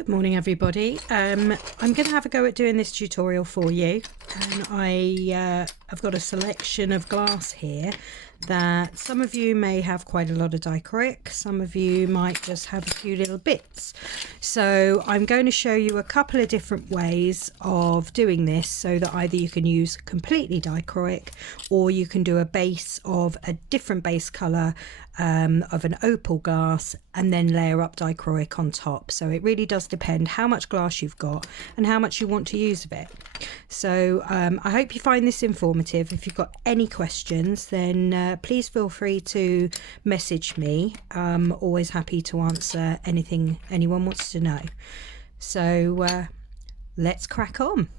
Good morning everybody. I'm going to have a go at doing this tutorial for you, and I've got a selection of glass here that some of you may have quite a lot of dichroic, some of you might just have a few little bits. So I'm going to show you a couple of different ways of doing this so that either you can use completely dichroic or you can do a base of a different base colour of an opal glass and then layer up dichroic on top. So it really does depend how much glass you've got and how much you want to use of it. So I hope you find this informative. If you've got any questions, then please feel free to message me. I'm always happy to answer anything anyone wants to know. So let's crack on.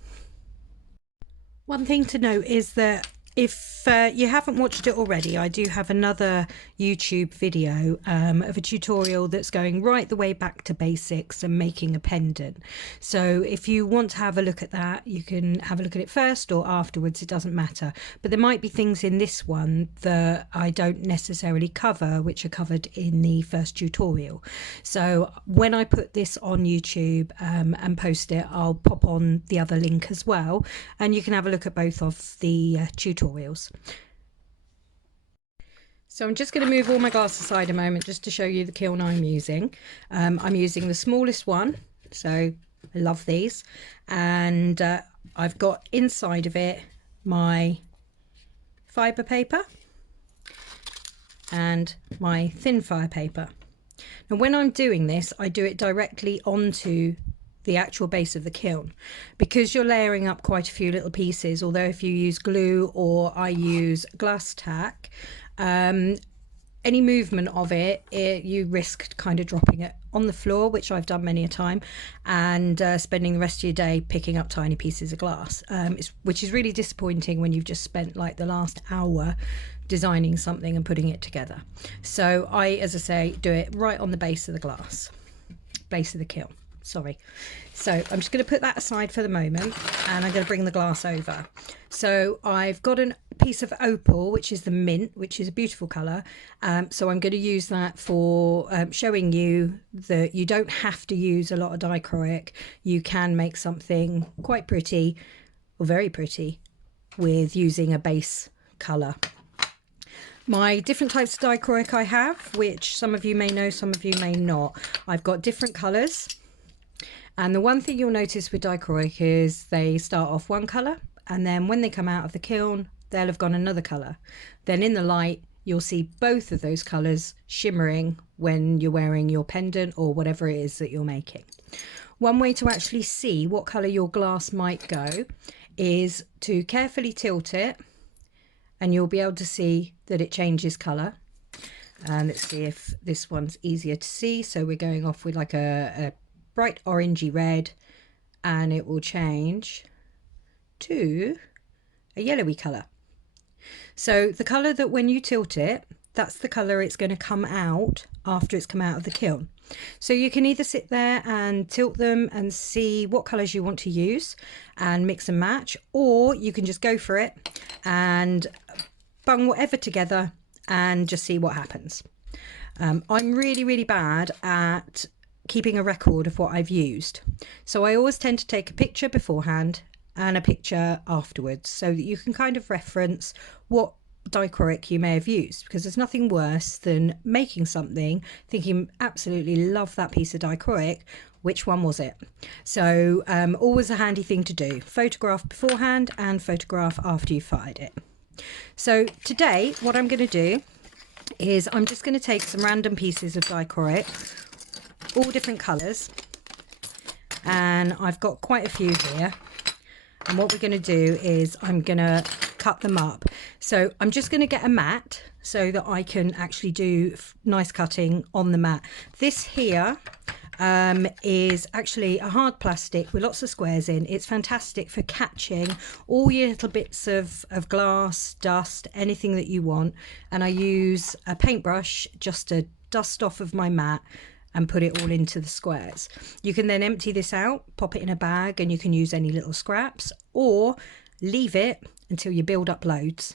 One thing to note is that if you haven't watched it already, I do have another YouTube video of a tutorial that's going right the way back to basics and making a pendant. So if you want to have a look at that, you can have a look at it first or afterwards, it doesn't matter. But there might be things in this one that I don't necessarily cover, which are covered in the first tutorial. So when I put this on YouTube and post it, I'll pop on the other link as well, and you can have a look at both of the tutorials. So I'm just going to move all my glass aside a moment just to show you the kiln I'm using. I'm using the smallest one, so I love these, and I've got inside of it my fibre paper and my thin fire paper. Now when I'm doing this, I do it directly onto the actual base of the kiln, because you're layering up quite a few little pieces. Although if you use glue or I use glass tack, any movement of it, you risk kind of dropping it on the floor, which I've done many a time, and spending the rest of your day picking up tiny pieces of glass, which is really disappointing when you've just spent like the last hour designing something and putting it together. So I, as I say, do it right on the base of the glass, base of the kiln. Sorry. So I'm just going to put that aside for the moment, and I'm going to bring the glass over. So I've got a piece of opal, which is the mint, which is a beautiful colour. So I'm going to use that for showing you that you don't have to use a lot of dichroic. You can make something quite pretty, or very pretty, with using a base colour. My different types of dichroic I have, which some of you may know, some of you may not. I've got different colours. And the one thing you'll notice with dichroic is they start off one colour, and then when they come out of the kiln, they'll have gone another colour. Then in the light, you'll see both of those colours shimmering when you're wearing your pendant or whatever it is that you're making. One way to actually see what colour your glass might go is to carefully tilt it, and you'll be able to see that it changes colour. And let's see if this one's easier to see. So we're going off with like a bright orangey red, and it will change to a yellowy colour. So the colour that when you tilt it, that's the colour it's going to come out after it's come out of the kiln. So you can either sit there and tilt them and see what colours you want to use and mix and match, or you can just go for it and bung whatever together and just see what happens. I'm really bad at keeping a record of what I've used, so I always tend to take a picture beforehand and a picture afterwards so that you can kind of reference what dichroic you may have used, because there's nothing worse than making something thinking absolutely love that piece of dichroic, which one was it? So always a handy thing to do, photograph beforehand and photograph after you've fired it. So today what I'm going to do is I'm just going to take some random pieces of dichroic, all different colours, and I've got quite a few here, and what we're going to do is I'm going to cut them up. So I'm just going to get a mat so that I can actually do nice cutting on the mat. This here is actually a hard plastic with lots of squares in. It's fantastic for catching all your little bits of glass, dust, anything that you want, and I use a paintbrush just to dust off of my mat and put it all into the squares. You can then empty this out, pop it in a bag, and you can use any little scraps, or leave it until you build up loads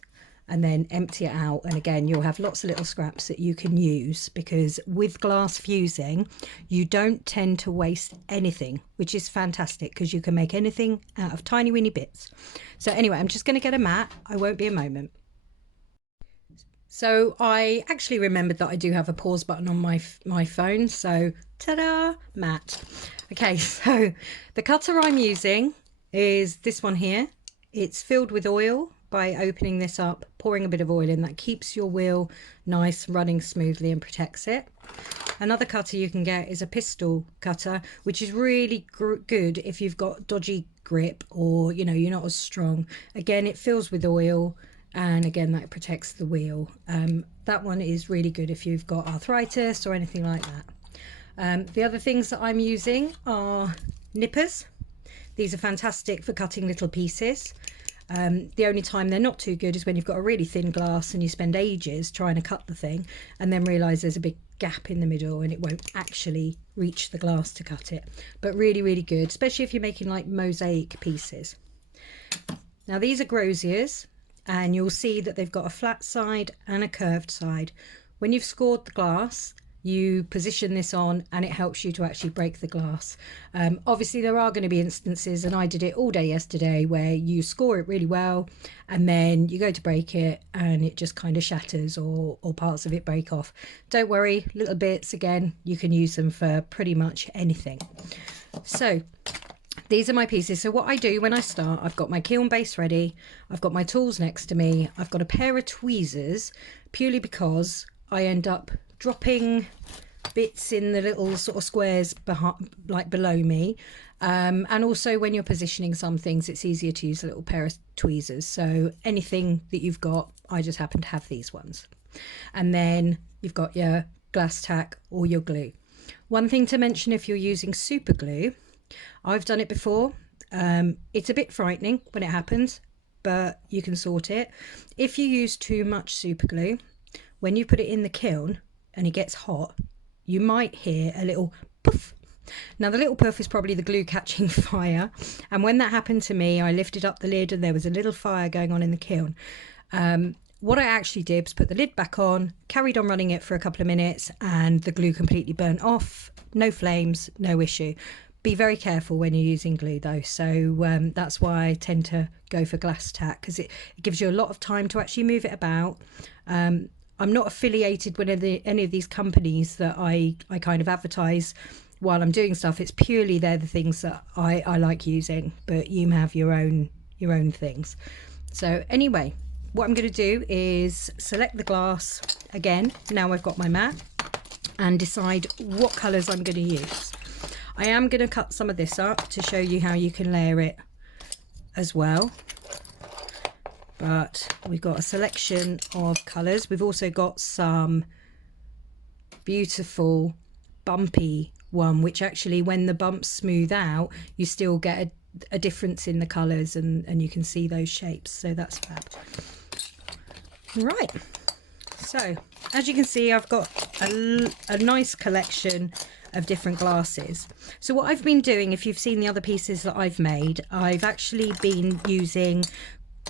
and then empty it out. And again, you'll have lots of little scraps that you can use, because with glass fusing, you don't tend to waste anything, which is fantastic because you can make anything out of tiny weeny bits. So anyway, I'm just going to get a mat. I won't be a moment. So I actually remembered that I do have a pause button on my phone. So ta-da, mat. Okay, so the cutter I'm using is this one here. It's filled with oil. By opening this up, pouring a bit of oil in, that keeps your wheel nice, running smoothly, and protects it. Another cutter you can get is a pistol cutter, which is really good if you've got dodgy grip, or you know, you're not as strong. Again, it fills with oil, and again, that protects the wheel. That one is really good if you've got arthritis or anything like that. The other things that I'm using are nippers. These are fantastic for cutting little pieces. The only time they're not too good is when you've got a really thin glass and you spend ages trying to cut the thing and then realise there's a big gap in the middle and it won't actually reach the glass to cut it. But really, really good, especially if you're making like mosaic pieces. Now these are Grosiers, and you'll see that they've got a flat side and a curved side. When you've scored the glass, you position this on and it helps you to actually break the glass. Obviously there are going to be instances, and I did it all day yesterday, where you score it really well and then you go to break it and it just kind of shatters, or parts of it break off. Don't worry, little bits, again, you can use them for pretty much anything. So these are my pieces. So what I do when I start, I've got my kiln base ready, I've got my tools next to me, I've got a pair of tweezers, purely because I end up dropping bits in the little sort of squares behind, like below me, and also when you're positioning some things, it's easier to use a little pair of tweezers. So anything that you've got, I just happen to have these ones. And then you've got your glass tack or your glue. One thing to mention, if you're using super glue, I've done it before, it's a bit frightening when it happens, but you can sort it. If you use too much super glue, when you put it in the kiln and it gets hot, you might hear a little poof. Now the little puff is probably the glue catching fire, and when that happened to me, I lifted up the lid and there was a little fire going on in the kiln. What I actually did was put the lid back on, carried on running it for a couple of minutes, and the glue completely burnt off. No flames, no issue. Be very careful when you're using glue though, so that's why I tend to go for glass tack, because it gives you a lot of time to actually move it about. I'm not affiliated with any of these companies that I kind of advertise while I'm doing stuff. It's purely they're the things that I like using, but you have your own things. So anyway, what I'm going to do is select the glass again. Now I've got my mat, and decide what colours I'm going to use. I am going to cut some of this up to show you how you can layer it as well. But we've got a selection of colours. We've also got some beautiful bumpy one, which actually when the bumps smooth out, you still get a difference in the colours, and you can see those shapes. So that's fab. Right. So as you can see, I've got a nice collection of different glasses. So what I've been doing, if you've seen the other pieces that I've made, I've actually been using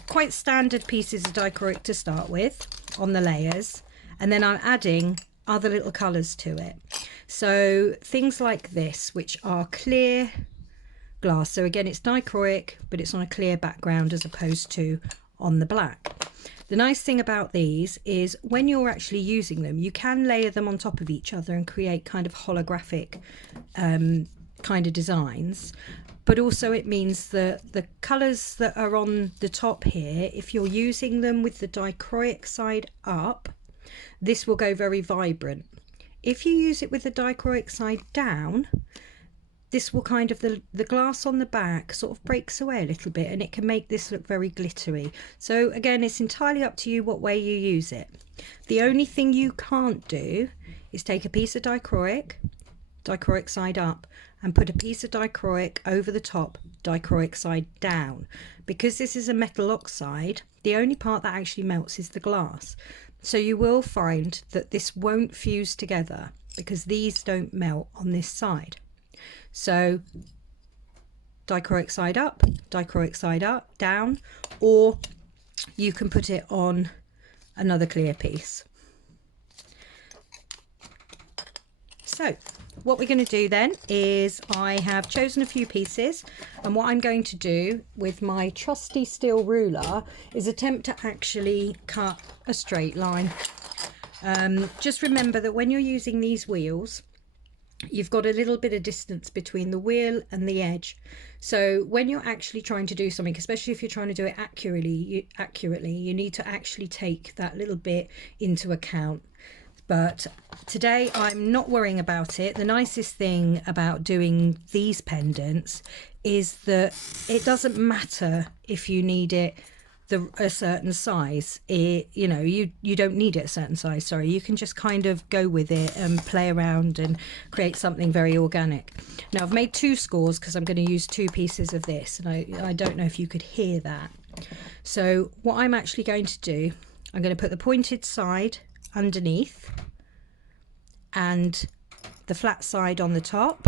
quite standard pieces of dichroic to start with on the layers, and then I'm adding other little colours to it. So things like this, which are clear glass. So again, it's dichroic, but it's on a clear background as opposed to on the black. The nice thing about these is when you're actually using them, you can layer them on top of each other and create kind of holographic kind of designs. But also it means that the colours that are on the top here, if you're using them with the dichroic side up, this will go very vibrant. If you use it with the dichroic side down, this will kind of, the glass on the back sort of breaks away a little bit, and it can make this look very glittery. So again, it's entirely up to you what way you use it. The only thing you can't do is take a piece of dichroic side up, and put a piece of dichroic over the top, dichroic side down. Because this is a metal oxide, the only part that actually melts is the glass. So you will find that this won't fuse together because these don't melt on this side. So dichroic side up, down, or you can put it on another clear piece. So what we're going to do then is I have chosen a few pieces, and what I'm going to do with my trusty steel ruler is attempt to actually cut a straight line. Just remember that when you're using these wheels, you've got a little bit of distance between the wheel and the edge. So when you're actually trying to do something, especially if you're trying to do it accurately, you need to actually take that little bit into account. But today I'm not worrying about it. The nicest thing about doing these pendants is that it doesn't matter if you need it a certain size. You know, you don't need it a certain size, sorry. You can just kind of go with it and play around and create something very organic. Now I've made 2 scores because I'm going to use 2 pieces of this, and I don't know if you could hear that. So what I'm actually going to do, I'm going to put the pointed side underneath and the flat side on the top,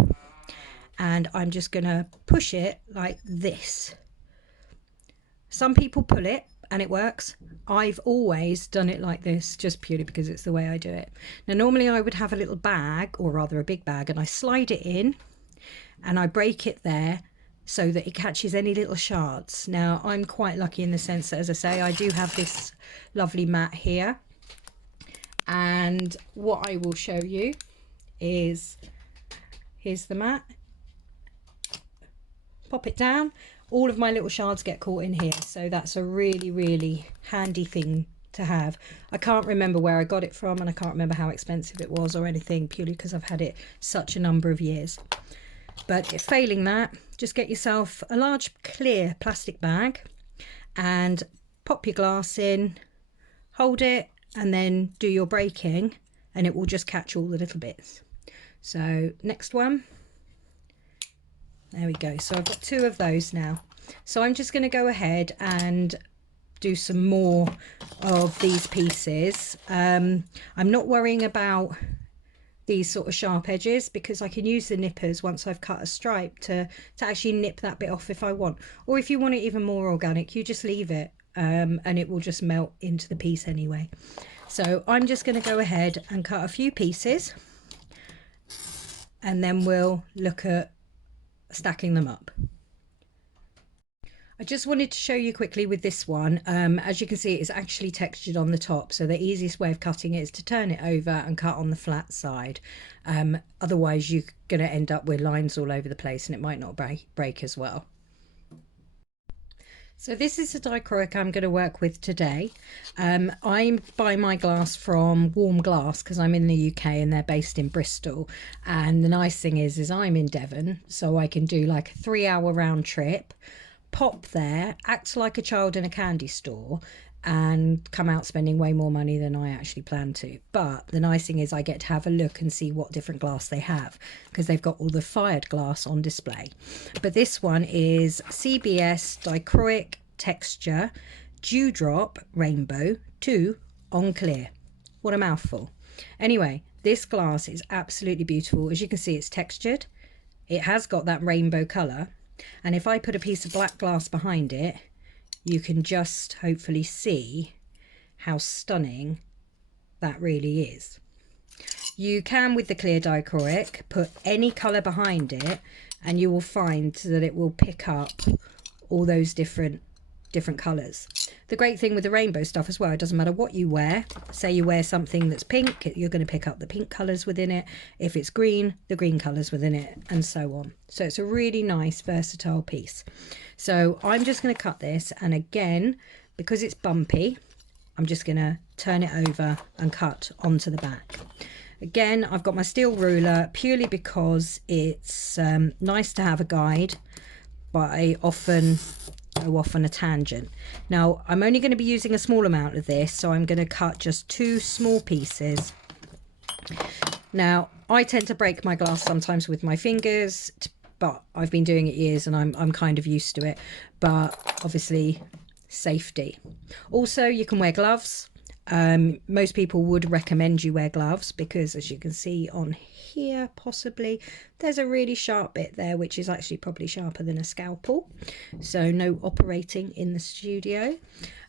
and I'm just going to push it like this. Some people pull it and it works. I've always done it like this just purely because it's the way I do it. Now normally I would have a little bag, or rather a big bag, and I slide it in and I break it there so that it catches any little shards. Now I'm quite lucky in the sense that, as I say, I do have this lovely mat here. And what I will show you is, here's the mat, pop it down, all of my little shards get caught in here, so that's a really handy thing to have. I can't remember where I got it from, and I can't remember how expensive it was or anything, purely because I've had it such a number of years. But if failing that, just get yourself a large clear plastic bag and pop your glass in, hold it, and then do your breaking, and it will just catch all the little bits. So next one, there we go. So I've got 2 of those now. So I'm just going to go ahead and do some more of these pieces. I'm not worrying about these sort of sharp edges because I can use the nippers once I've cut a stripe to actually nip that bit off if I want. Or if you want it even more organic, you just leave it. And it will just melt into the piece anyway. So I'm just going to go ahead and cut a few pieces, and then we'll look at stacking them up. I just wanted to show you quickly with this one. As you can see, it's actually textured on the top, so the easiest way of cutting it is to turn it over and cut on the flat side. Otherwise you're going to end up with lines all over the place, and it might not break as well. So this is the dichroic I'm going to work with today. I buy my glass from Warm Glass because I'm in the UK and they're based in Bristol. And the nice thing is I'm in Devon, so I can do like a 3-hour round trip, pop there, act like a child in a candy store, and come out spending way more money than I actually planned to. But the nice thing is I get to have a look and see what different glass they have, because they've got all the fired glass on display. But this one is CBS dichroic texture dewdrop rainbow 2 on clear. What a mouthful. Anyway, this glass is absolutely beautiful. As you can see, it's textured, it has got that rainbow color, and if I put a piece of black glass behind it, you can just hopefully see how stunning that really is. You can, with the clear dichroic, put any colour behind it and you will find that it will pick up all those different colours. The great thing with the rainbow stuff as well, it doesn't matter what you wear. Say you wear something that's pink, you're going to pick up the pink colours within it. If it's green, the green colours within it, and so on. So it's a really nice versatile piece. So I'm just going to cut this, and again, because it's bumpy, I'm just going to turn it over and cut onto the back. Again, I've got my steel ruler purely because it's nice to have a guide, but I often go off on a tangent. Now I'm only going to be using a small amount of this, so I'm going to cut just 2 small pieces. Now I tend to break my glass sometimes with my fingers, but I've been doing it years and I'm kind of used to it. But obviously safety. Also, you can wear gloves. Most people would recommend you wear gloves because, as you can see on here, possibly there's a really sharp bit there, which is actually probably sharper than a scalpel, so no operating in the studio.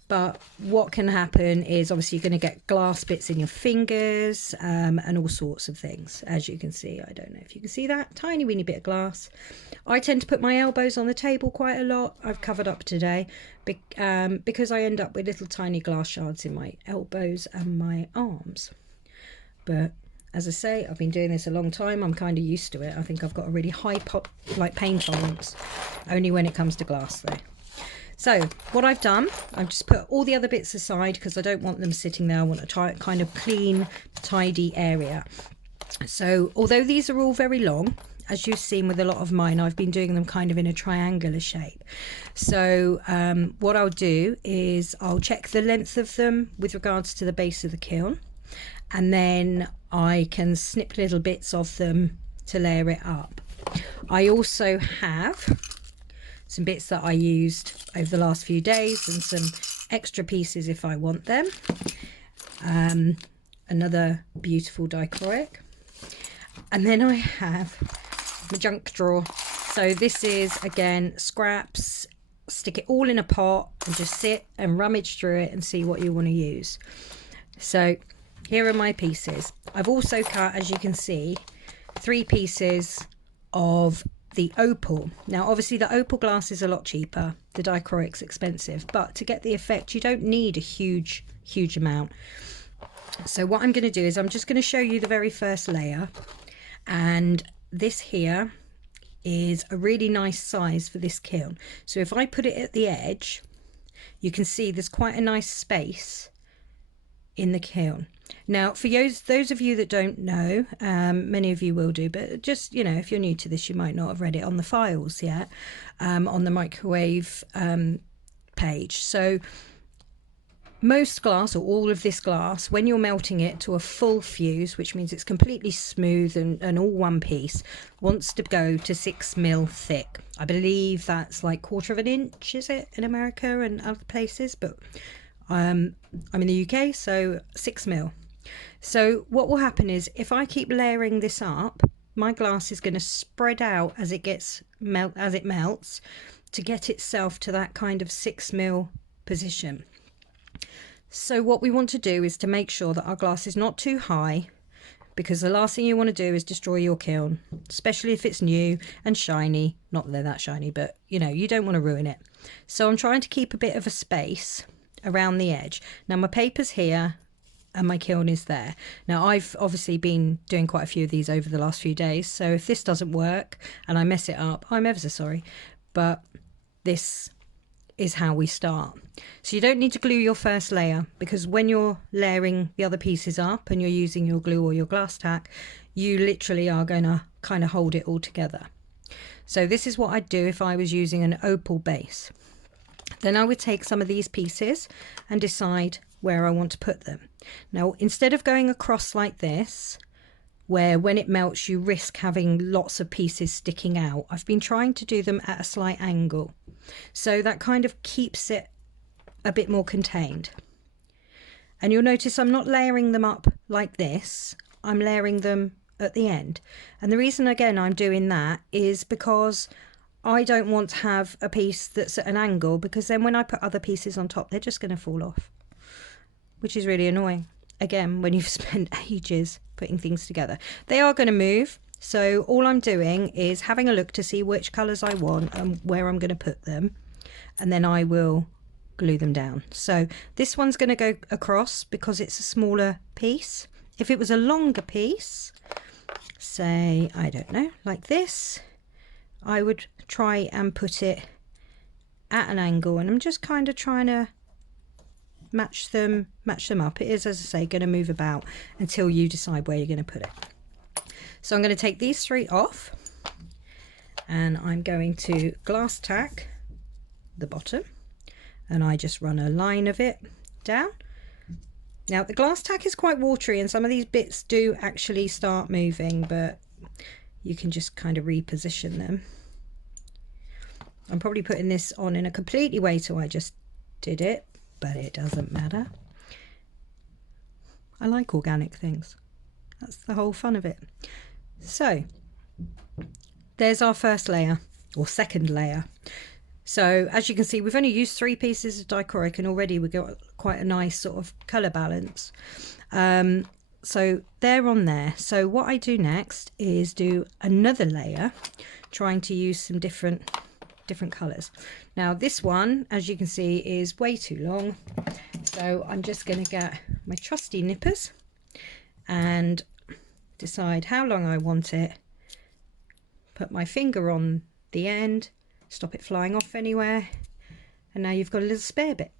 But what can happen is obviously you're going to get glass bits in your fingers and all sorts of things. As you can see, I don't know if you can see that tiny weeny bit of glass. I tend to put my elbows on the table quite a lot. I've covered up today because I end up with little tiny glass shards in my elbows and my arms. But as I say, I've been doing this a long time. I'm kind of used to it. I think I've got a really high pain tolerance, only when it comes to glass though. So what I've done, I've just put all the other bits aside because I don't want them sitting there. I want a kind of clean, tidy area. So although these are all very long, as you've seen with a lot of mine, I've been doing them kind of in a triangular shape. So what I'll do is I'll check the length of them with regards to the base of the kiln, and then I can snip little bits of them to layer it up. I also have some bits that I used over the last few days and some extra pieces if I want them. Another beautiful dichroic. And then I have my junk drawer. So this is, again, scraps. Stick it all in a pot and just sit and rummage through it and see what you want to use. So here are my pieces. I've also cut, as you can see, 3 pieces of the opal. Now obviously the opal glass is a lot cheaper, the dichroic's expensive, but to get the effect you don't need a huge amount. So what I'm going to do is I'm just going to show you the very first layer, and this here is a really nice size for this kiln. So if I put it at the edge, you can see there's quite a nice space in the kiln. Now for those of you that don't know, many of you will do, but just, you know, if you're new to this, you might not have read it on the files yet, on the microwave page. So most glass, or all of this glass, when you're melting it to a full fuse, which means it's completely smooth and all one piece, wants to go to 6 mil thick. I believe that's like 1/4 of an inch, is it, in America and other places? But I'm in the UK, so 6 mil. So what will happen is if I keep layering this up, my glass is going to spread out as it melts to get itself to that kind of 6 mil position. So what we want to do is to make sure that our glass is not too high, because the last thing you want to do is destroy your kiln, especially if it's new and shiny. Not that they're that shiny, but you know, you don't want to ruin it. So I'm trying to keep a bit of a space around the edge. Now my paper's here and my kiln is there. Now I've obviously been doing quite a few of these over the last few days, so if this doesn't work and I mess it up, I'm ever so sorry, but this is how we start. So you don't need to glue your first layer, because when you're layering the other pieces up and you're using your glue or your glass tack, you literally are going to kind of hold it all together. So this is what I'd do if I was using an opal base. Then I would take some of these pieces and decide where I want to put them. Now, instead of going across like this, where when it melts you risk having lots of pieces sticking out, I've been trying to do them at a slight angle. So that kind of keeps it a bit more contained. And you'll notice I'm not layering them up like this, I'm layering them at the end. And the reason, again, I'm doing that is because I don't want to have a piece that's at an angle, because then when I put other pieces on top, they're just going to fall off, which is really annoying. Again, when you've spent ages putting things together, they are going to move. So all I'm doing is having a look to see which colours I want and where I'm going to put them, and then I will glue them down. So this one's going to go across because it's a smaller piece. If it was a longer piece, say, I don't know, like this, I would try and put it at an angle, and I'm just kind of trying to match them up. It is, as I say, going to move about until you decide where you're going to put it. So I'm going to take these 3 off, and I'm going to glass tack the bottom, and I just run a line of it down. Now the glass tack is quite watery and some of these bits do actually start moving, but you can just kind of reposition them. I'm probably putting this on in a completely way to I just did it, but it doesn't matter. I like organic things. That's the whole fun of it. So there's our first layer, or second layer. So as you can see, we've only used 3 pieces of dichroic and already we've got quite a nice sort of colour balance. So they're on there. So what I do next is do another layer, trying to use some different colours. Now this one, as you can see, is way too long. So I'm just going to get my trusty nippers and decide how long I want it. Put my finger on the end, stop it flying off anywhere, and now you've got a little spare bit.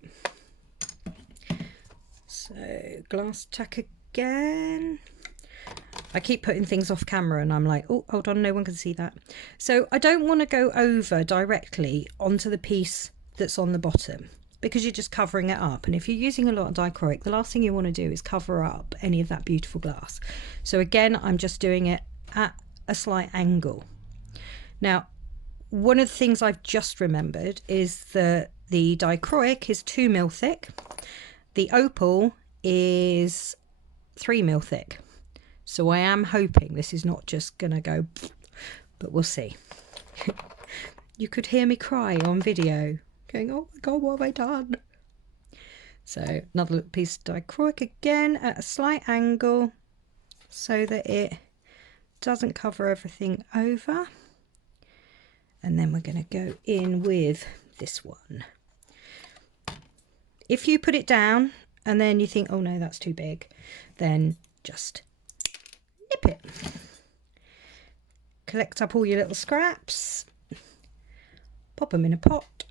So glass tack again. I keep putting things off camera and I'm like, oh, hold on, no one can see that. So I don't want to go over directly onto the piece that's on the bottom, because you're just covering it up. And if you're using a lot of dichroic, the last thing you want to do is cover up any of that beautiful glass. So again, I'm just doing it at a slight angle. Now, one of the things I've just remembered is that the dichroic is 2 mil thick. The opal is 3 mil thick. So I am hoping this is not just going to go, but we'll see. You could hear me cry on video, going, oh my God, what have I done? So another little piece of dichroic again at a slight angle so that it doesn't cover everything over. And then we're going to go in with this one. If you put it down and then you think, oh no, that's too big, then just nip it. Collect up all your little scraps, pop them in a pot,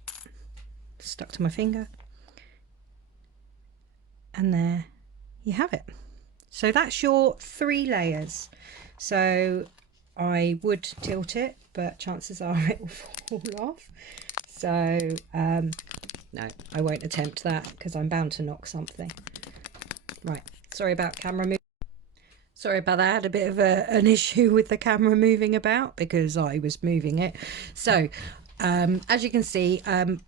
stuck to my finger, and there you have it. So that's your 3 layers. So I would tilt it, but chances are it will fall off. So no, I won't attempt that because I'm bound to knock something. Right, sorry about camera moving. Sorry about that. I had a bit of an issue with the camera moving about because I was moving it. So as you can see,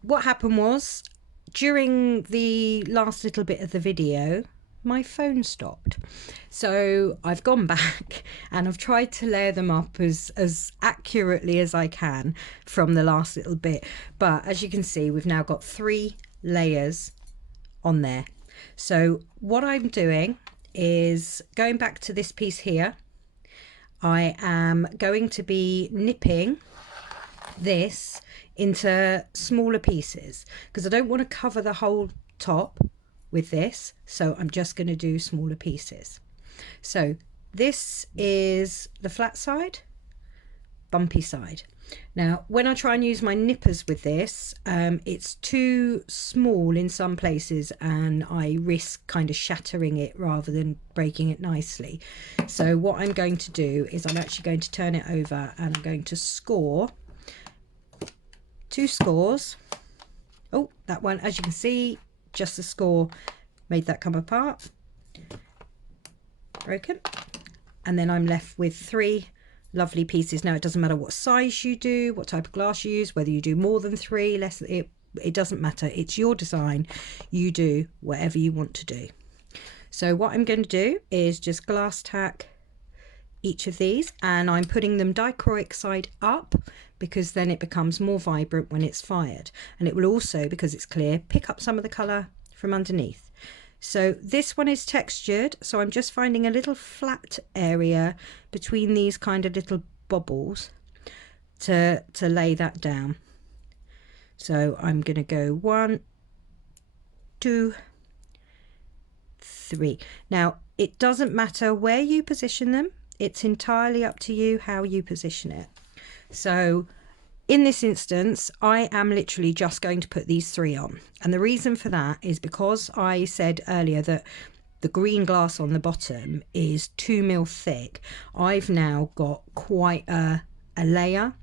what happened was during the last little bit of the video, my phone stopped. So I've gone back and I've tried to layer them up as accurately as I can from the last little bit. But as you can see, we've now got 3 layers on there. So what I'm doing is going back to this piece here. I am going to be nipping this into smaller pieces because I don't want to cover the whole top with this, so I'm just going to do smaller pieces. So this is the flat side, bumpy side. Now when I try and use my nippers with this, it's too small in some places and I risk kind of shattering it rather than breaking it nicely. So what I'm going to do is I'm actually going to turn it over and I'm going to score 2 scores. Oh, that one, as you can see, just the score made that come apart, broken, and then I'm left with 3 lovely pieces. Now it doesn't matter what size you do, what type of glass you use, whether you do more than 3, less, it doesn't matter. It's your design. You do whatever you want to do. So what I'm going to do is just glass tack each of these, and I'm putting them dichroic side up because then it becomes more vibrant when it's fired, and it will also, because it's clear, pick up some of the colour from underneath. So this one is textured, so I'm just finding a little flat area between these kind of little bubbles to lay that down. So I'm going to go 1, 2, 3. Now it doesn't matter where you position them, it's entirely up to you how you position it. So in this instance, I am literally just going to put these 3 on. And the reason for that is because I said earlier that the green glass on the bottom is 2 mil thick. I've now got quite a layer,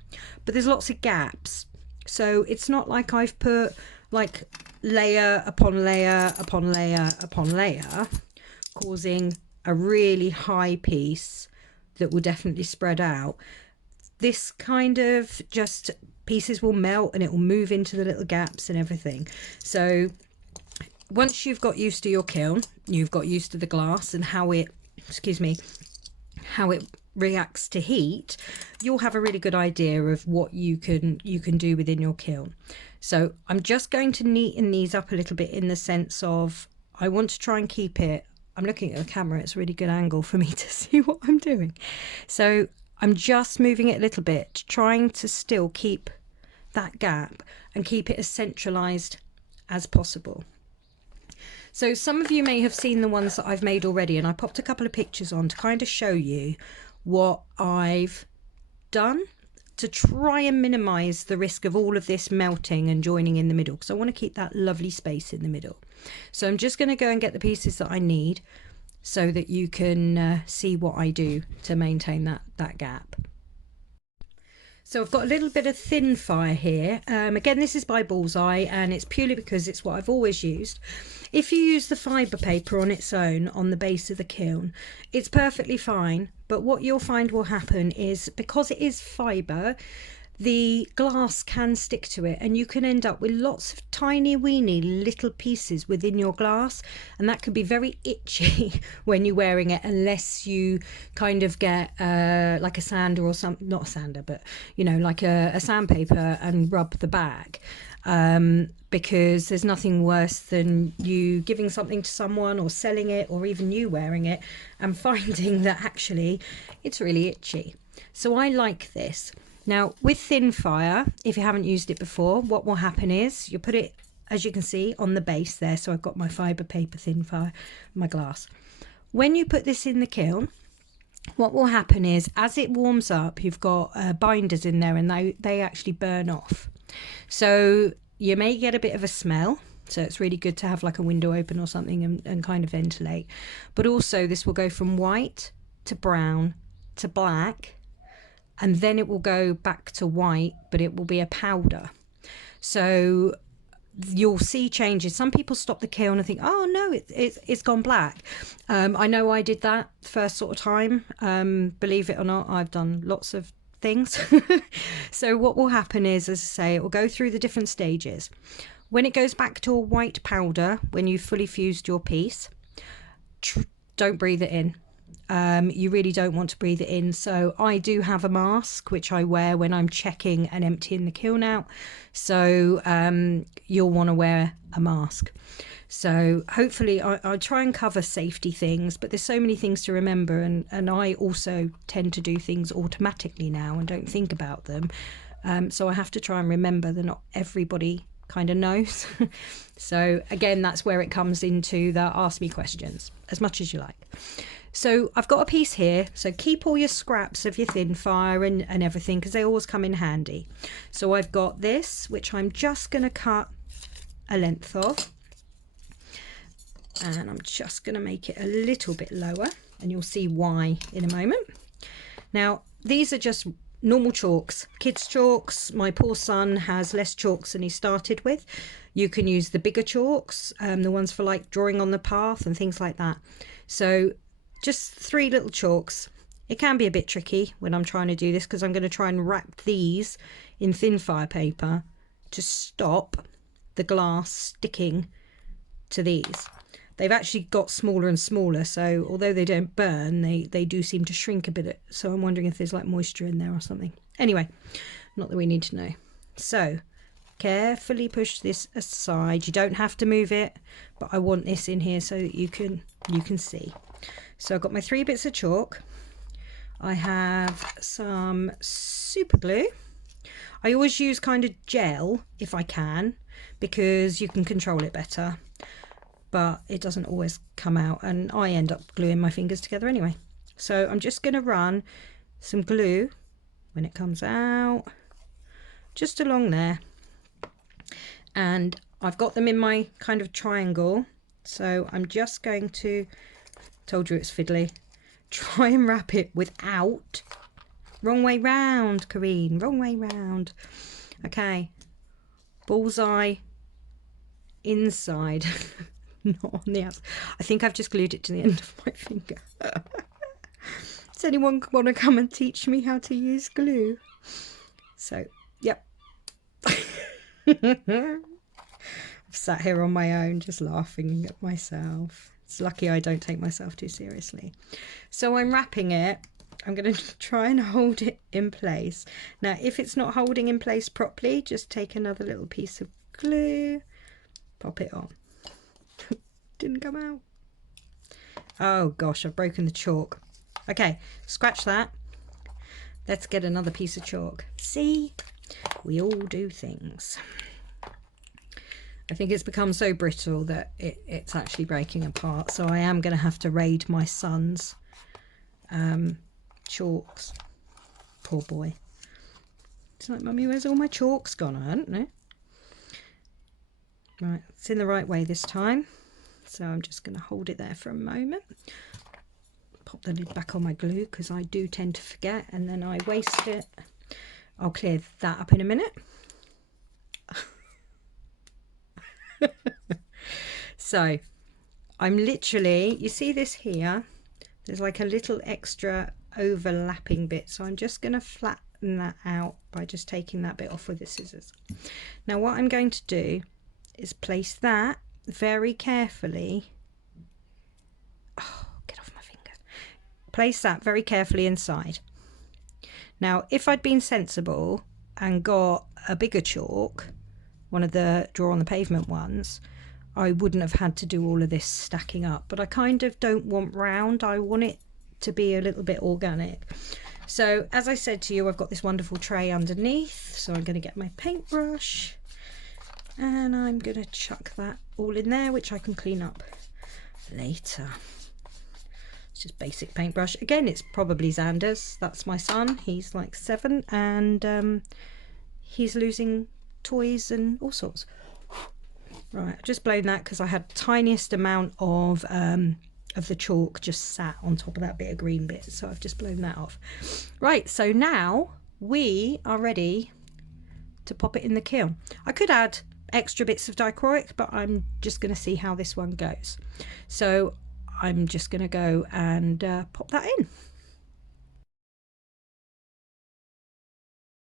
but there's lots of gaps. So it's not like I've put like layer upon layer upon layer upon layer, causing a really high piece that will definitely spread out. This kind of just pieces will melt and it will move into the little gaps and everything. So once you've got used to your kiln, you've got used to the glass and how it, excuse me, how it reacts to heat, you'll have a really good idea of what you can do within your kiln. So I'm just going to neaten these up a little bit, in the sense of I want to try and keep it, I'm looking at the camera, it's a really good angle for me to see what I'm doing. So I'm just moving it a little bit, trying to still keep that gap and keep it as centralized as possible. So some of you may have seen the ones that I've made already, and I popped a couple of pictures on to kind of show you what I've done to try and minimize the risk of all of this melting and joining in the middle, because I want to keep that lovely space in the middle. So I'm just going to go and get the pieces that I need so that you can see what I do to maintain that gap. So I've got a little bit of thin fire here. Again, this is by Bullseye, and it's purely because it's what I've always used. If you use the fibre paper on its own on the base of the kiln, it's perfectly fine. But what you'll find will happen is, because it is fibre, the glass can stick to it, and you can end up with lots of tiny weeny little pieces within your glass, and that can be very itchy when you're wearing it, unless you kind of get like a sander or something, not a sander, but you know, like a sandpaper, and rub the back. Because there's nothing worse than you giving something to someone or selling it, or even you wearing it and finding that actually it's really itchy. So I like this. Now with thin fire, if you haven't used it before, what will happen is you put it, as you can see, on the base there. So I've got my fibre paper thin fire, my glass. When you put this in the kiln, what will happen is, as it warms up, you've got binders in there, and they actually burn off. So you may get a bit of a smell. So it's really good to have like a window open or something and kind of ventilate. But also this will go from white to brown to black, and then it will go back to white, but it will be a powder. So you'll see changes. Some people stop the kiln and think, oh no, it's gone black. I know I did that first sort of time. Believe it or not, I've done lots of things. So what will happen is, as I say, it will go through the different stages. When it goes back to a white powder, when you've fully fused your piece, don't breathe it in. You really don't want to breathe it in. So I do have a mask which I wear when I'm checking and emptying the kiln out. So you'll want to wear a mask. So hopefully I try and cover safety things, but there's so many things to remember, and I also tend to do things automatically now and don't think about them. So I have to try and remember that not everybody kind of knows. So again, that's where it comes into the ask me questions as much as you like. So I've got a piece here, so keep all your scraps of your thin fire and everything, because they always come in handy. So I've got this, which I'm just going to cut a length of, and I'm just going to make it a little bit lower, and you'll see why in a moment. Now these are just normal chalks, kids chalks. My poor son has less chalks than he started with. You can use the bigger chalks, the ones for like drawing on the path and things like that. So just 3 little chalks. It can be a bit tricky when I'm trying to do this, because I'm going to try and wrap these in thin fire paper to stop the glass sticking to these. They've actually got smaller and smaller, so although they don't burn, they do seem to shrink a bit. So I'm wondering if there's like moisture in there or something. Anyway, not that we need to know. So carefully push this aside. You don't have to move it, but I want this in here so that you can see. So I've got my 3 bits of chalk. I have some super glue. I always use kind of gel if I can, because you can control it better, but it doesn't always come out, and I end up gluing my fingers together anyway. So I'm just going to run some glue when it comes out just along there, and I've got them in my kind of triangle. So I'm just going to, told you it's fiddly, try and wrap it without, wrong way round, Corrine, wrong way round. Okay, bullseye inside, not on the outside. I think I've just glued it to the end of my finger. Does anyone want to come and teach me how to use glue? So, yep. I've sat here on my own just laughing at myself. It's lucky I don't take myself too seriously. So I'm wrapping it I'm going to try and hold it in place. Now, if it's not holding in place properly, just take another little piece of glue, pop it on. Didn't come out. Oh gosh, I've broken the chalk. Okay, scratch that. Let's get another piece of chalk. See, we all do things. I think it's become so brittle that it's actually breaking apart. So I am going to have to raid my son's chalks. Poor boy. It's like, Mummy, where's all my chalks gone? I don't know. Right, it's in the right way this time. So I'm just going to hold it there for a moment. Pop the lid back on my glue because I do tend to forget and then I waste it. I'll clear that up in a minute. So I'm literally, you see this here? There's like a little extra overlapping bit. So I'm just going to flatten that out by just taking that bit off with the scissors. Now what I'm going to do is place that very carefully. Oh, get off my fingers. Place that very carefully inside. Now, if I'd been sensible and got a bigger chalk, one of the draw on the pavement ones, I wouldn't have had to do all of this stacking up. But I kind of don't want round. I want it to be a little bit organic. So as I said to you, I've got this wonderful tray underneath. So I'm going to get my paintbrush and I'm going to chuck that all in there, which I can clean up later. It's just basic paintbrush. Again, it's probably Xander's. That's my son. He's like 7 and he's losing toys and all sorts. Right, I've just blown that because I had the tiniest amount of the chalk just sat on top of that bit of green bit. So I've just blown that off. Right, so now we are ready to pop it in the kiln. I could add extra bits of dichroic, but I'm just going to see how this one goes. So I'm just going to go and pop that in.